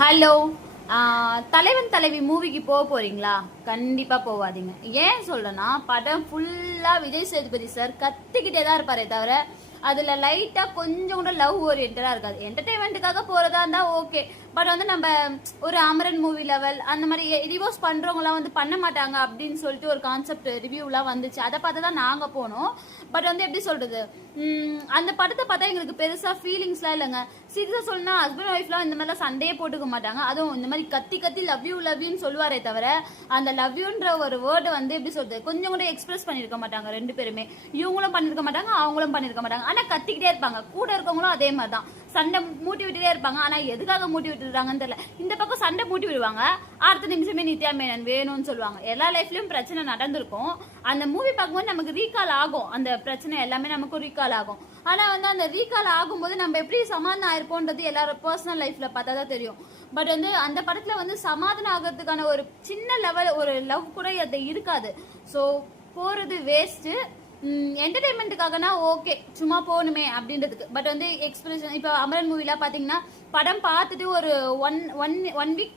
Hello. தலைவன் தலைவி மூவிக்கு போக போறீங்களா? கண்டிப்பா போவாதீங்க. ஏன் சொல்றேன்னா, படம் ஃபுல்லா விஜய் சேதுபதி சார் கத்திக்கிட்டே தான் இருப்பாரே தவிர அதுல லைட்டா கொஞ்சம் கூட லவ் ஓரியன்டா இருக்காது. என்டர்டைன்மெண்ட்டுக்காக போறதா இருந்தா ஓகே. பட் வந்து நம்ம ஒரு அமரன் மூவி லெவல் அந்த மாதிரி டிவோர்ஸ் பண்றவங்கலாம் வந்து பண்ண மாட்டாங்க அப்படின்னு சொல்லிட்டு ஒரு கான்செப்ட் ரிவ்யூலாம் வந்துச்சு. அதை பார்த்து தான் நாங்க போனோம். பட் வந்து எப்படி சொல்றது, அந்த படத்தை பார்த்தா எங்களுக்கு பெருசா ஃபீலிங்ஸ்லாம் இல்லைங்க. சீரியஸா சொல்லணும்னா ஹஸ்பண்ட் ஒய்ஃப்லாம் இந்த மாதிரிலாம் சண்டையே போட்டுக்க மாட்டாங்க. அதுவும் இந்த மாதிரி கத்தி கத்தி லவ் யூன்னு சொல்லுவாரே தவிர அந்த லவ் யூன்ற ஒரு வேர்டை வந்து எப்படி சொல்றது கொஞ்சம் கூட எக்ஸ்பிரஸ் பண்ணிருக்க மாட்டாங்க. ரெண்டு பேருமே இவங்களும் பண்ணிருக்க மாட்டாங்க, அவங்களும் பண்ணிருக்க மாட்டாங்க. ஆனா கத்திக்கிட்டே இருப்பாங்க. கூட இருக்கவங்களும் அதே மாதிரிதான் சண்டை மூட்டி விட்டுட்டே இருப்பாங்க. ஆனா எதுக்காக மூட்டி விட்டுறாங்கன்னு தெரியல. இந்த பக்கம் சண்டை மூட்டி விடுவாங்க, அடுத்த நிமிஷமே நித்யா மேனன் வேணும்னு சொல்லுவாங்க. எல்லா லைஃப்லயும் பிரச்சனை நடந்திருக்கும். அந்த மூவி பார்க்கும்போது நமக்கு ரீகால் ஆகும், அந்த பிரச்சனை எல்லாமே நமக்கு ரீகால் ஆகும். ஆனா வந்து அந்த ரீகால் ஆகும்போது நம்ம எப்படி சமாதானம் ஆயிருப்போன்றது எல்லாரும் பர்சனல் லைஃப்ல பார்த்தா தான் தெரியும். பட் வந்து அந்த படத்துல வந்து சமாதானம் ஆகிறதுக்கான ஒரு சின்ன லெவல் ஒரு லவ் கூட அது இருக்காது. ஸோ போறது வேஸ்ட். என்டர்டைன்மெண்ட்டுக்காகனா ஓகே, சும்மா போகணுமே அப்படின்றதுக்கு. பட் வந்து எக்ஸ்பிரஷன் இப்போ அமரன் மூவிலாம் பார்த்தீங்கன்னா படம் பார்த்துட்டு ஒரு ஒன் வீக்